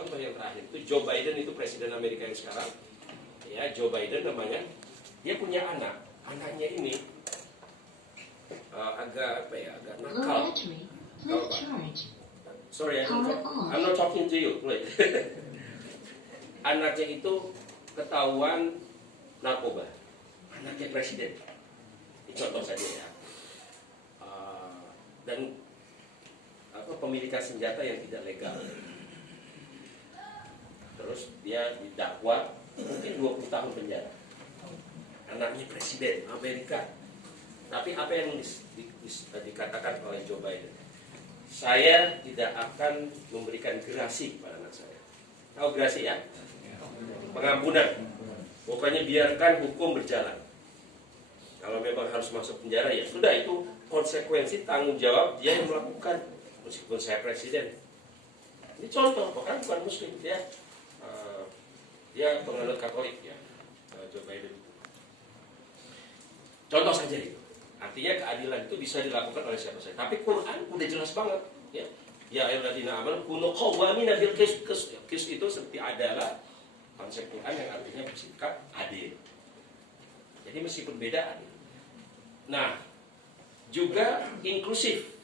Contoh yang terakhir itu Joe Biden, itu presiden Amerika yang sekarang. Ya, Joe Biden namanya. Dia punya anak. Anaknya ini agak nakal. Sorry, I'm not talking to you. Anaknya itu ketahuan narkoba. Anaknya presiden. Ini contoh saja ya. Dan pemilikan senjata yang tidak legal. Terus dia didakwa mungkin 20 tahun penjara. Anaknya presiden Amerika. Tapi apa yang dikatakan oleh Joe Biden? Saya tidak akan memberikan gerasi pada anak saya. Tahu gerasi ya? Pengampunan. Pokoknya biarkan hukum berjalan. Kalau memang harus masuk penjara ya sudah, itu konsekuensi tanggung jawab dia yang melakukan, meskipun saya presiden. Ini contoh, bahkan bukan muslim, dia penganut Katolik ya, Joe Biden. Contoh saja itu. Artinya keadilan itu bisa dilakukan oleh siapa saja. Tapi Quran udah jelas banget ya. Ya ayyuhalladzina amanu kunu qawwamina bil qist. Qist itu seperti adalah konsep Quran yang artinya bersikap adil. Jadi meskipun beda adil. Nah, juga inklusif.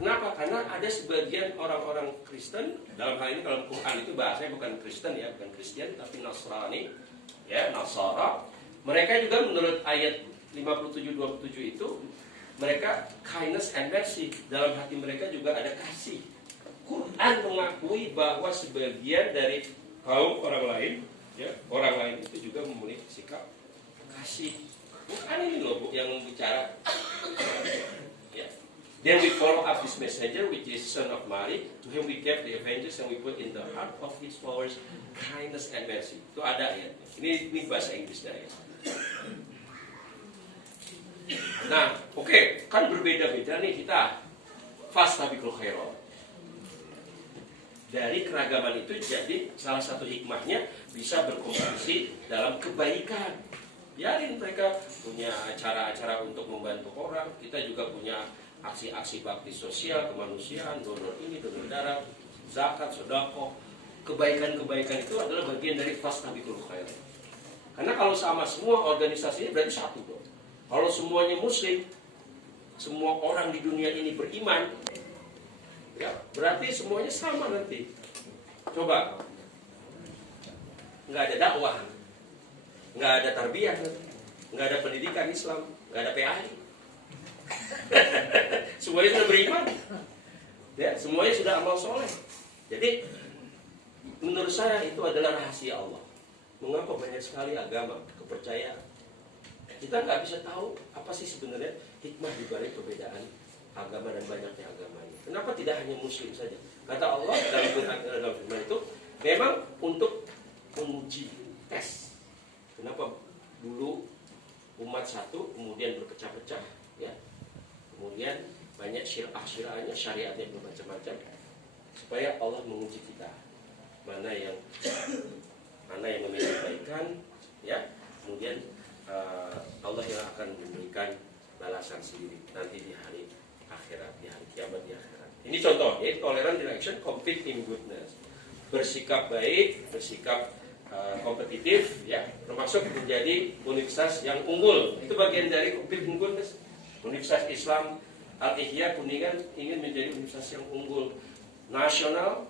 Kenapa? Karena ada sebagian orang-orang Kristen, dalam hal ini kalau Quran itu bahasanya bukan Kristen ya, bukan Kristen, tapi Nasrani, ya, Nasara. Mereka juga menurut ayat 57-27 itu, mereka kindness and mercy. Dalam hati mereka juga ada kasih. Quran mengakui bahwa sebagian dari kaum orang lain, ya, orang lain itu juga memiliki sikap kasih. Quran ini loh Bu yang bicara. Ya. Then we follow up this messenger, which is son of Mary, to whom we gave the evangelists and we put in the heart of his followers kindness and mercy. Itu ada ya. Ini bahasa Inggrisnya ya. Nah, oke, kan berbeda-beda nih kita. Fastabiqul khairat. Dari keragaman itu jadi salah satu hikmahnya bisa berkompetisi dalam kebaikan. Biarin mereka punya acara-acara untuk membantu orang. Kita juga punya aksi-aksi bakti sosial, kemanusiaan, donor ini, donor darah, zakat, sedekah. Kebaikan-kebaikan itu adalah bagian dari fastabiqul khairat. Karena kalau sama semua organisasinya berarti satu dong. Kalau semuanya muslim, semua orang di dunia ini beriman, ya berarti semuanya sama nanti. Coba, nggak ada dakwah, nggak ada tarbiyah, nggak ada pendidikan Islam, nggak ada PAI. Semuanya sudah beriman, ya semuanya sudah amal soleh. Jadi menurut saya itu adalah rahasia Allah. Mengapa banyak sekali agama, kepercayaan? Kita nggak bisa tahu apa sih sebenarnya hikmah di balik perbedaan agama dan banyaknya agama ini. Kenapa tidak hanya muslim saja? Kata Allah dalam firman itu memang untuk menguji, tes. Kenapa dulu umat satu kemudian berpecah-pecah, ya? Kemudian banyak syariatnya, syariatnya bermacam-macam, supaya Allah menguji kita mana yang memiliki kebaikan, ya. Kemudian Allah yang akan memberikan balasan sendiri nanti di hari akhirat, di hari kiamat, di akhirat. Ini contoh, ya, tolerant in action, compete in goodness. Bersikap baik, bersikap kompetitif, ya, termasuk menjadi universitas yang unggul. Itu bagian dari compete in goodness. Universitas Islam Al-Ihya Kuningan ingin menjadi universitas yang unggul nasional,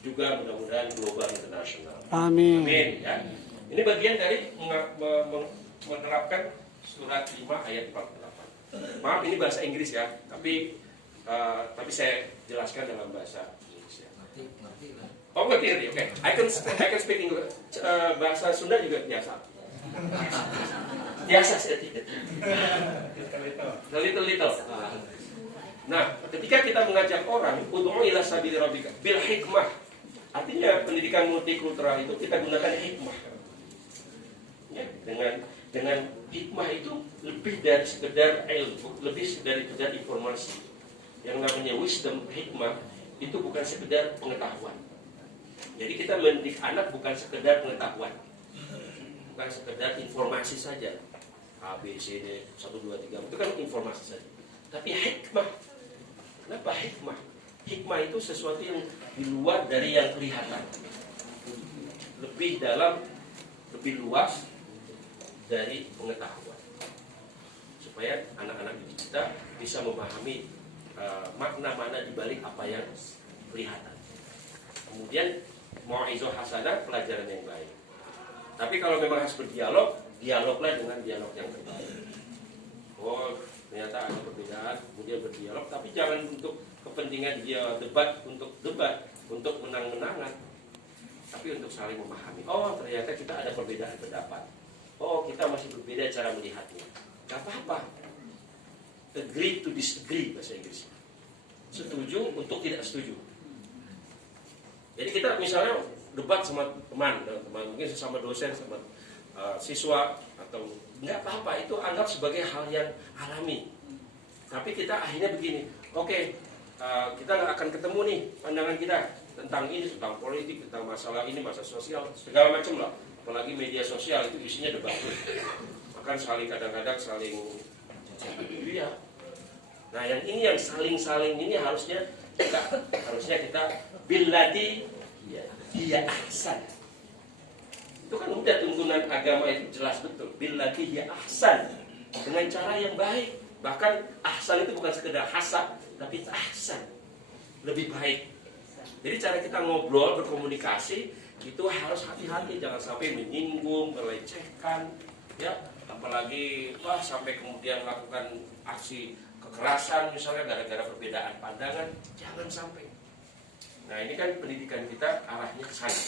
juga mudah-mudahan global internasional. Amin. Amin. Ya. Ini bagian dari menerapkan surat 5 ayat 48. Maaf ini bahasa Inggris ya, tapi saya jelaskan dalam bahasa Inggris ya. Ngerti lah. Oh ngerti, oke. I can speak English. Bahasa Sunda juga biasa. Biasa sedikit. Little. Nah, ketika kita mengajak orang ud'u ila sabili rabbika bil hikmah. Artinya pendidikan multikultural itu kita gunakan hikmah. Ya, dengan hikmah itu lebih dari sekedar ilmu, lebih dari sekedar informasi. Yang namanya wisdom, hikmah itu bukan sekedar pengetahuan. Jadi kita mendidik anak bukan sekedar pengetahuan, bukan sekedar informasi saja. A, B, C, D, 1, 2, 3 itu kan informasi saja. Tapi hikmah. Kenapa hikmah? Hikmah itu sesuatu yang di luar dari yang kelihatan, lebih dalam, lebih luas dari pengetahuan, supaya anak-anak kita bisa memahami makna-makna di balik apa yang kelihatan. Kemudian mau'izah hasanah, pelajaran yang baik. Tapi kalau memang harus berdialog, dialoglah dengan dialog yang terbaik. Oh, ternyata ada perbedaan, kemudian berdialog, tapi jangan untuk kepentingan dia debat, untuk menang-menangan, tapi untuk saling memahami. Oh, ternyata kita ada perbedaan pendapat. Oh, kita masih berbeda cara melihatnya. Gak apa-apa. Agree to disagree bahasa Inggrisnya. Setuju untuk tidak setuju. Jadi kita misalnya debat sama teman mungkin sesama dosen, sama siswa, atau nggak apa-apa, itu anggap sebagai hal yang alami. Tapi kita akhirnya begini, oke, kita nggak akan ketemu nih pandangan kita tentang ini, tentang politik, tentang masalah ini, masalah sosial, segala macam lah. Apalagi media sosial itu isinya debat, bahkan kadang-kadang saling ya. Nah, yang ini yang saling ini harusnya kita billati ya ahsan. Itu kan udah tuntunan agama itu jelas betul. Billati ya ahsan, dengan cara yang baik. Bahkan ahsan itu bukan sekedar hasan, tapi ahsan, lebih baik. Jadi cara kita ngobrol, berkomunikasi itu harus hati-hati, jangan sampai menyinggung, melecehkan, ya, apalagi sampai kemudian melakukan aksi kekerasan misalnya gara-gara perbedaan pandangan, jangan sampai. Nah, ini kan pendidikan kita arahnya ke sana,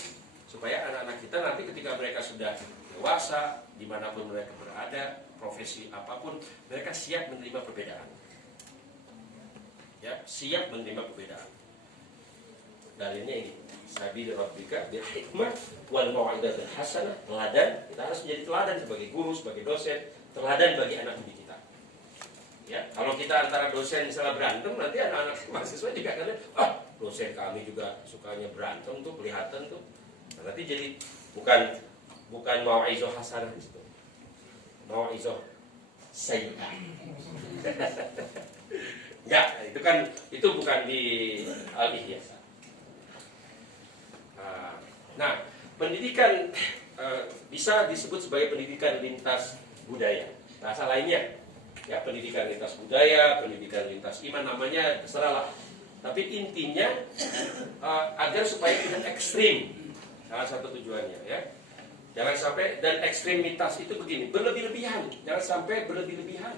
supaya anak-anak kita nanti ketika mereka sudah dewasa, dimanapun mereka berada, profesi apapun, mereka siap menerima perbedaan. Ya, siap menerima perbedaan. Dalilnya ini, sabila rabbika bil hikmah wal mau'izatil hasanah, teladan. Kita harus menjadi teladan sebagai guru, sebagai dosen, teladan bagi anak didik kita. Ya, kalau kita antara dosen misalnya berantem, nanti anak-anak mahasiswa juga akan lihat, dosen kami juga sukanya berantem tuh, kelihatan tuh. Nah, nanti jadi bukan mau'izah hasanah itu. Mau'izah sayyi'ah. Enggak, itu bukan di al-Ihya. Nah, pendidikan bisa disebut sebagai pendidikan lintas budaya. Bahasa lainnya, ya, pendidikan lintas budaya, pendidikan lintas iman, namanya terserahlah. Tapi intinya agar supaya tidak ekstrim, salah satu tujuannya, ya. Jangan sampai, dan ekstremitas itu begini, berlebih-lebihan, jangan sampai berlebih-lebihan.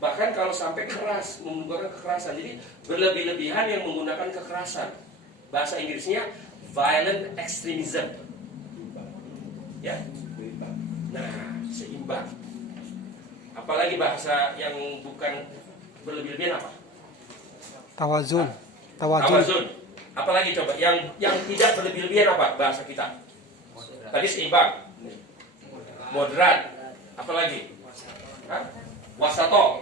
Bahkan kalau sampai keras, menggunakan kekerasan, jadi berlebih-lebihan yang menggunakan kekerasan. Bahasa Inggrisnya violent extremism. Ya. Nah, seimbang. Apalagi bahasa yang bukan berlebih-lebihan apa? Tawazun. Apalagi coba yang tidak berlebih-lebihan apa bahasa kita? Tadi seimbang. Moderat. Apalagi? Wasato.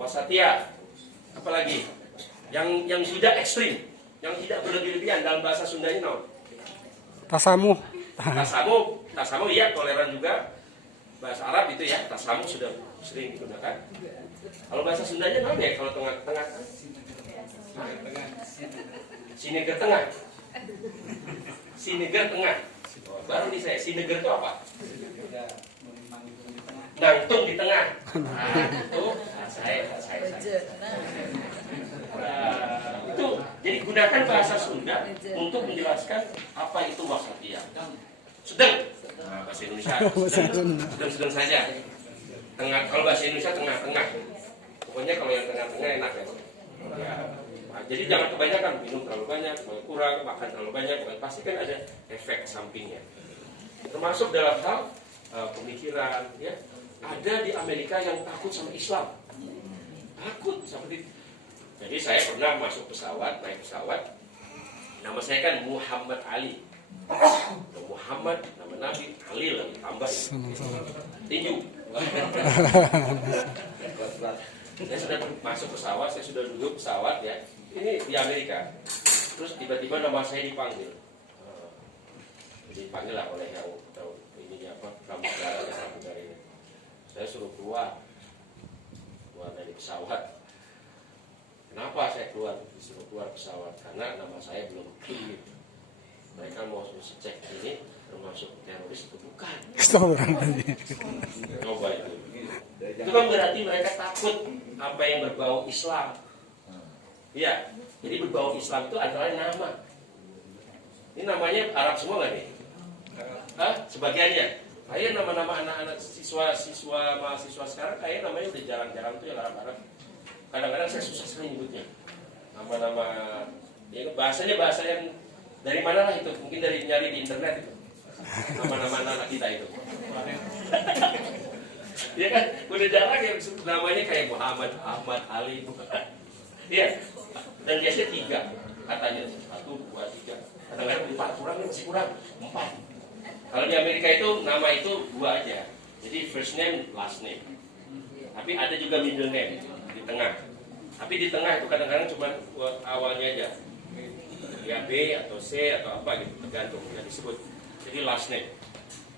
Wasatia. Apalagi? Yang tidak ekstrim, yang tidak berlebih-lebihan, dalam bahasa Sundanya naon? Tasamuh. Tasamuh ya, toleran juga. Bahasa Arab itu ya, tasamuh sudah sering digunakan. Kalau bahasa Sundanya naon ya? Kalau tengah-tengah kan? Sineger tengah. Sineger tengah. Baru nih saya, sineger itu apa? Nangtung di tengah. Itu saya. Itu jadi gunakan bahasa Sunda untuk menjelaskan apa itu wasatiyah. Sedang. Bahasa Indonesia sedang saja. Tengah, kalau bahasa Indonesia tengah-tengah. Pokoknya kalau yang tengah-tengah enak ya. Nah, jadi jangan kebanyakan, minum terlalu banyak, kurang, makan terlalu banyak, pasti kan ada efek sampingnya. Termasuk dalam hal pemikiran, ya. Ada di Amerika yang takut sama Islam. Takut seperti itu. Jadi saya pernah naik pesawat. Nama saya kan Muhammad Ali. Muhammad, nama Nabi, Ali lagi tambah. Tinju. Saya sudah masuk pesawat, saya sudah duduk pesawat ya. Ini di Amerika. Terus tiba-tiba nama saya dipanggil. Dipanggil lah oleh yang tahu ini apa, pramugara ini. Saya suruh keluar dari pesawat. Kenapa saya disuruh keluar pesawat? Karena nama saya belum clear. Mereka mau cek ini termasuk teroris atau bukan. Coba itu. Itu kan berarti mereka takut apa yang berbau Islam. Iya, jadi berbau Islam itu antara nama. Ini namanya Arab semua nggak nih? Hah? Sebagiannya. Kayak nama-nama anak-anak siswa mahasiswa sekarang kayak namanya udah jarang-jarang tuh yang Arab-Arab. Kadang-kadang saya susah sekali nyebutnya. Nama-nama, ya bahasanya bahasa yang dari mana lah itu? Mungkin dari nyari di internet itu. Nama-nama anak kita itu. Ya kan, udah jarang yang namanya kayak Muhammad, Ahmad, Ali. Iya. Dan biasanya 3 katanya, 1, 2, 3. Kadang-kadang 4 kurang masih kurang 4. Kalau di Amerika itu nama itu 2 aja. Jadi first name, last name. Tapi ada juga middle name di tengah. Tapi di tengah itu kadang-kadang cuma awalnya aja. Ya B atau C atau apa gitu, tergantung yang disebut. Jadi last name.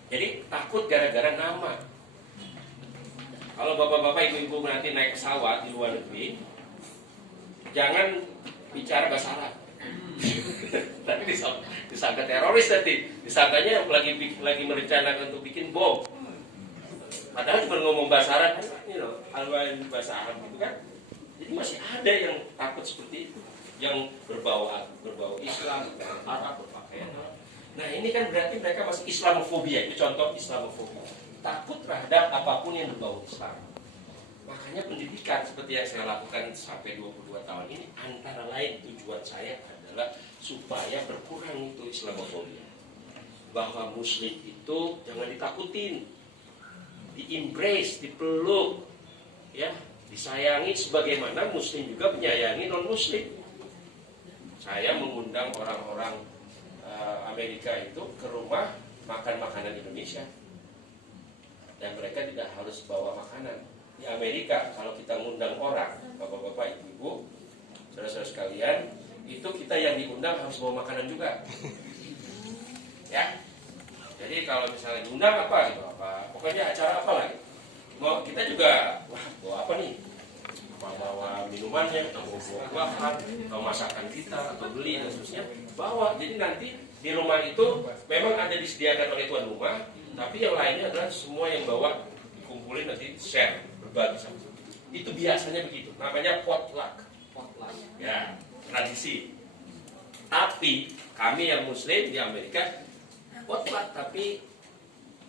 Jadi takut gara-gara nama. Kalau bapak-bapak, ibu-ibu nanti naik pesawat di luar negeri, jangan bicara bahasa Arab. Nanti disangka teroris nanti. Disangkanya lagi merencanakan untuk bikin bom. Padahal cuma ngomong bahasa Arab, alwan bahasa Arab gitu kan. Jadi masih ada yang takut seperti itu, yang berbau Islam, Arab, berpakaian Arab. Nah ini kan berarti mereka masih Islamofobia. Itu contoh Islamofobia. Takut terhadap apapun yang berbau Islam. Makanya pendidikan seperti yang saya lakukan sampai 22 tahun ini, antara lain tujuan saya adalah supaya berkurang itu Islamofobia. Bahwa Muslim itu jangan ditakutin, di-embrace, dipeluk, ya, disayangi sebagaimana Muslim juga menyayangi non-Muslim. Saya mengundang orang-orang Amerika itu ke rumah makan makanan Indonesia, dan mereka tidak harus bawa makanan. Di Amerika kalau kita ngundang orang, bapak-bapak, ibu-ibu, saudara-saudara sekalian, itu kita yang diundang harus bawa makanan juga. Ya. Jadi kalau misalnya diundang apa gitu, pokoknya acara apa lagi. Mau kita juga bawa apa nih? Bawa minumannya, atau bawa buah-buahan, atau masakan kita, atau beli dan seterusnya, bawa. Jadi nanti di rumah itu memang ada disediakan oleh tuan rumah, tapi yang lainnya adalah semua yang bawa dikumpulin nanti share, berbagi sama. Itu biasanya begitu. Namanya potluck. Ya, tradisi. Tapi kami yang Muslim di Amerika potluck, tapi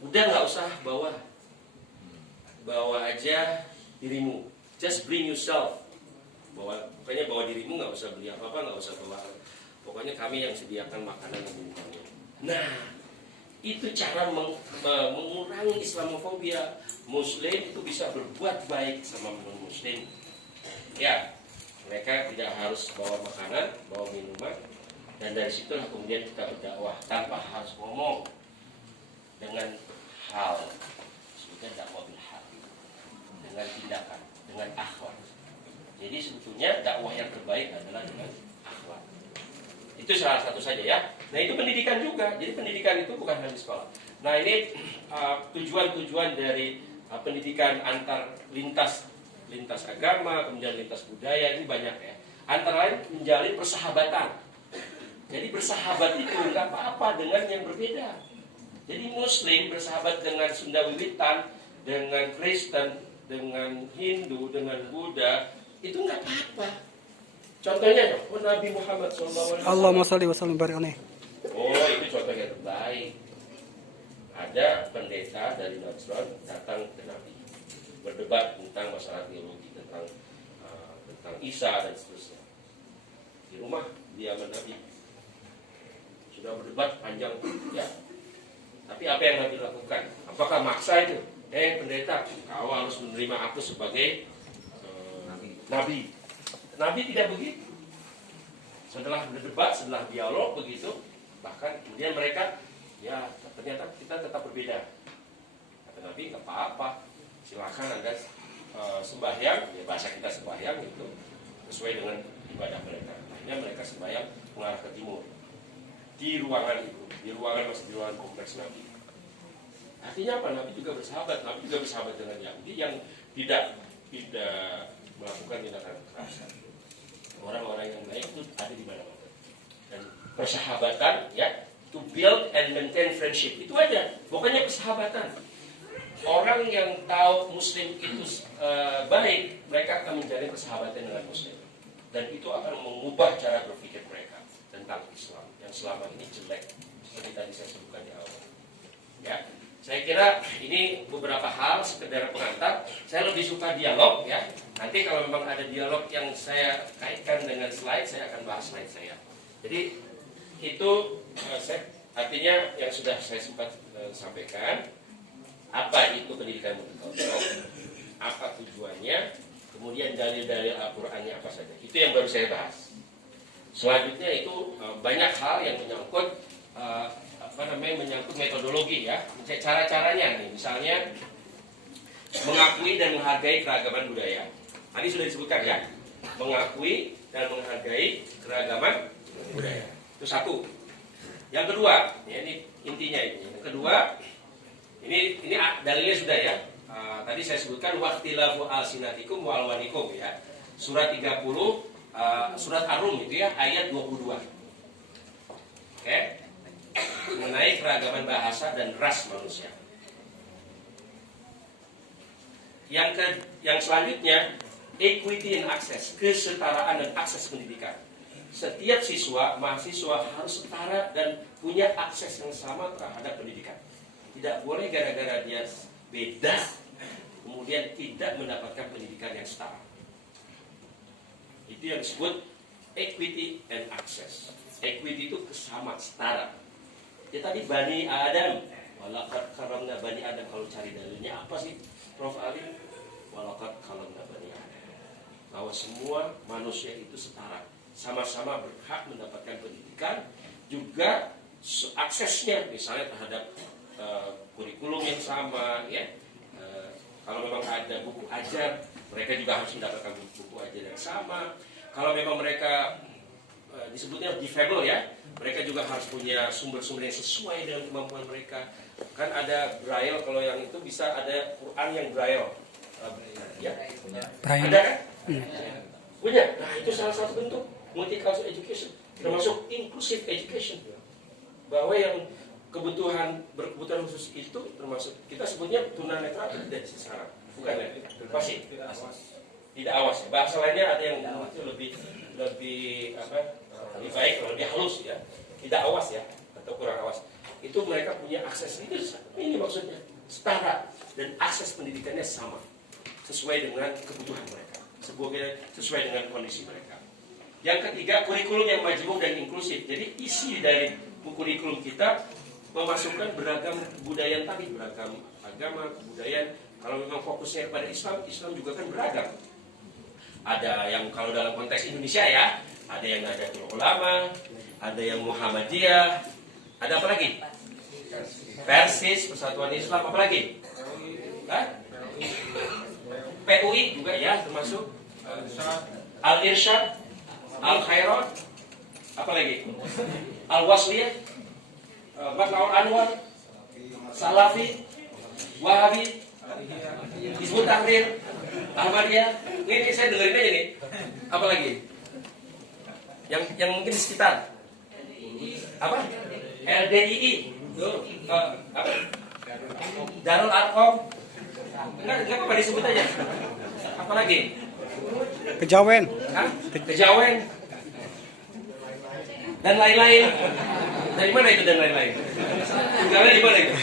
udah nggak usah bawa aja dirimu. Just bring yourself. Pokoknya bawa dirimu, nggak usah beli apa-apa, nggak usah bawa. Pokoknya kami yang sediakan makanan dan minumannya. Nah, itu cara mengurangi Islamofobia. Muslim itu bisa berbuat baik sama non-Muslim. Ya, mereka tidak harus bawa makanan, bawa minuman, dan dari situlah kemudian kita berdakwah tanpa harus ngomong, dengan hal sebutnya dakwah bil hati, dengan tindakan, dengan akhlak. Jadi sebetulnya dakwah yang terbaik adalah dengan akhlak. Itu salah satu saja ya. Nah itu pendidikan juga. Jadi pendidikan itu bukan hanya di sekolah. Nah ini tujuan-tujuan dari pendidikan antar lintas agama, kemudian lintas budaya, ini banyak ya. Antara lain menjalin persahabatan. Jadi bersahabat itu nggak apa-apa dengan yang berbeda. Jadi Muslim bersahabat dengan Sunda Wiwitan, dengan Kristen, dengan Hindu, dengan Buddha, itu nggak apa-apa. Contohnya, Nabi Muhammad SAW. Allahumma shalli wa sallim barik alaih. Oh, itu contoh yang terbaik. Ada pendeta dari Najran datang ke Nabi, berdebat tentang masalah teologi, tentang Isa dan seterusnya. Di rumah dia sama Nabi sudah berdebat panjang, ya. Tapi apa yang Nabi lakukan? Apakah maksa itu? Pendeta, kau harus menerima aku sebagai Nabi. Nabi tidak begitu. Setelah berdebat, setelah dialog begitu, bahkan kemudian mereka, ya ternyata kita tetap berbeda. Kata Nabi, nggak apa-apa, silakan Anda sembahyang, ya bahasa kita sembahyang itu sesuai dengan ibadah mereka. Akhirnya mereka sembahyang mengarah ke timur. Di ruangan itu, di ruangan kompleks Nabi. Artinya apa? Nabi juga bersahabat. Nabi juga bersahabat dengan Yahudi yang tidak melakukan tindakan kekerasan. Orang-orang yang baik itu ada di mana-mana. Dan persahabatan, ya, to build and maintain friendship, itu aja. Pokoknya persahabatan. Orang yang tahu Muslim itu baik, mereka akan menjalin persahabatan dengan Muslim. Dan itu akan mengubah cara berpikir mereka tentang Islam yang selama ini jelek, seperti tadi saya sebutkan di awal. Ya, saya kira ini beberapa hal sekedar pengantar. Saya lebih suka dialog, ya. Nanti kalau memang ada dialog yang saya kaitkan dengan slide, saya akan bahas slide saya. Jadi itu artinya yang sudah saya sempat sampaikan. Apa itu pendidikan multikultural? Apa tujuannya? Kemudian dalil-dalil Al-Qur'annya apa saja? Itu yang baru saya bahas. Selanjutnya itu banyak hal yang menyangkut menyangkut metodologi, ya. Cara-caranya nih, misalnya mengakui dan menghargai keragaman budaya. Tadi sudah disebutkan, ya. Mengakui dan menghargai keragaman budaya. Itu satu. Yang kedua, ya, ini intinya ini. Yang kedua, ini dalilnya sudah, ya. Tadi saya sebutkan waqtilafu alsinatikum wa alwanikum, ya. Surat 30, surat Ar-Rum itu, ya, ayat 22. Oke. Mengenai keragaman bahasa dan ras manusia. Yang selanjutnya, equity and access, kesetaraan dan akses pendidikan. Setiap siswa, mahasiswa harus setara dan punya akses yang sama terhadap pendidikan. Tidak boleh gara-gara dia beda, kemudian tidak mendapatkan pendidikan yang setara. Itu yang disebut equity and access. Equity itu kesama, setara. Ya tadi Bani Adam, walaqad karamna Bani Adam, kalau cari dalilnya apa sih, Prof. Ali? Walaqad karamna Bani Adam. Bahwa semua manusia itu setara, sama-sama berhak mendapatkan pendidikan, juga aksesnya misalnya terhadap kurikulum yang sama, ya. Kalau memang ada buku ajar, mereka juga harus mendapatkan buku ajar yang sama. Kalau memang mereka disebutnya difabel, ya, mereka juga harus punya sumber-sumber yang sesuai dengan kemampuan mereka. Kan ada braille, kalau yang itu bisa ada Quran yang braille, ya. Braille. Ada kan? Punya. Nah, itu salah satu bentuk multicultural education, termasuk inclusive education. Bahwa yang berkebutuhan khusus itu termasuk, kita sebutnya tunanetra tidak sekarang, bukan ya? Masih tidak awas. Bahasa lainnya ada yang lebih baik, lebih halus, ya. Tidak awas, ya, atau kurang awas. Itu mereka punya akses itu. Ini maksudnya setara dan akses pendidikannya sama, sesuai dengan kebutuhan mereka, sesuai dengan kondisi mereka. Yang ketiga, kurikulum yang majmuk dan inklusif. Jadi isi dari kurikulum kita memasukkan beragam kebudayaan tadi, beragam agama, kebudayaan. Kalau memang fokusnya kepada Islam, Islam juga kan beragam. Ada yang kalau dalam konteks Indonesia, ya, ada yang Nahdlatul Ulama, ada yang Muhammadiyah, ada apa lagi? Persis, Persatuan Islam, apa lagi? PUI juga, ya, termasuk Al-Irsyad, Al-Khairat, apa lagi? Al-Wasliyah, Matlaul Anwar, Salafi, Wahabi, Hizbut Tahrir, Ahmadiyah. Ini saya dengerin aja nih. Apa lagi? Yang mungkin di sekitar. Apa? LDII. Apa? Darul Arqam. Enggak apa-apa disebut aja. Apa lagi? Kejawen. Hah? Kejawen. Dan lain-lain. Dari mana itu dan lain-lain? Tinggalnya di mana itu?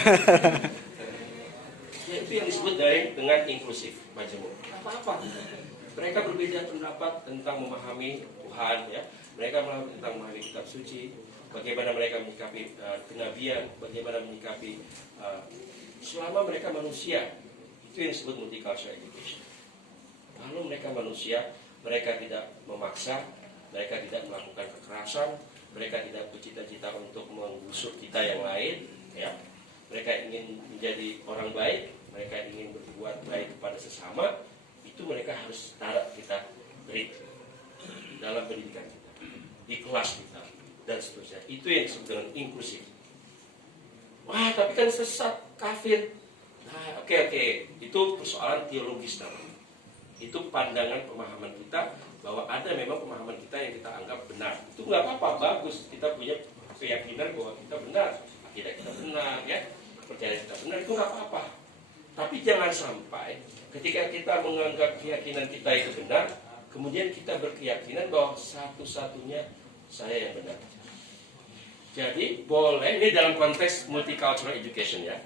Ya, itu yang disebut dengan inklusif majemuk. Apa-apa. Mereka berbeda pendapat tentang memahami Tuhan, ya. Mereka tentang memahami kitab suci, bagaimana mereka menyikapi kenabian, bagaimana menyikapi selama mereka manusia. Itu yang disebut multicultural education. Kalau mereka manusia, mereka tidak memaksa, mereka tidak melakukan kekerasan, mereka tidak bercita-cita untuk menggusur kita yang lain, ya. Mereka ingin menjadi orang baik, mereka ingin berbuat baik kepada sesama. Itu mereka harus taruh kita beri dalam pendidikan kita, di kelas kita, dan seterusnya. Itu yang disebut dengan inklusif. Wah, tapi kan sesat, kafir. Nah, oke. Itu persoalan teologis namanya. Itu pandangan pemahaman kita bahwa ada memang pemahaman kita yang kita anggap benar. Itu nggak apa-apa, bagus. Kita punya keyakinan bahwa kita benar, akidah kita benar, ya, kepercayaan kita benar, itu nggak apa-apa. Tapi jangan sampai ketika kita menganggap keyakinan kita itu benar, kemudian kita berkeyakinan bahwa satu-satunya saya yang benar. Jadi boleh, ini dalam konteks multicultural education ya,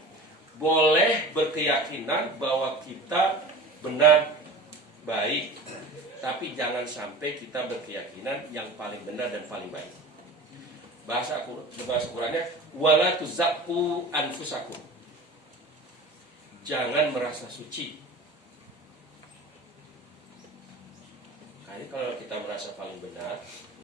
boleh berkeyakinan bahwa kita benar, baik, tapi jangan sampai kita berkeyakinan yang paling benar dan paling baik. Bahasa Qurannya, wala tuzakku anfusakum. Jangan merasa suci. Jadi kalau kita merasa paling benar,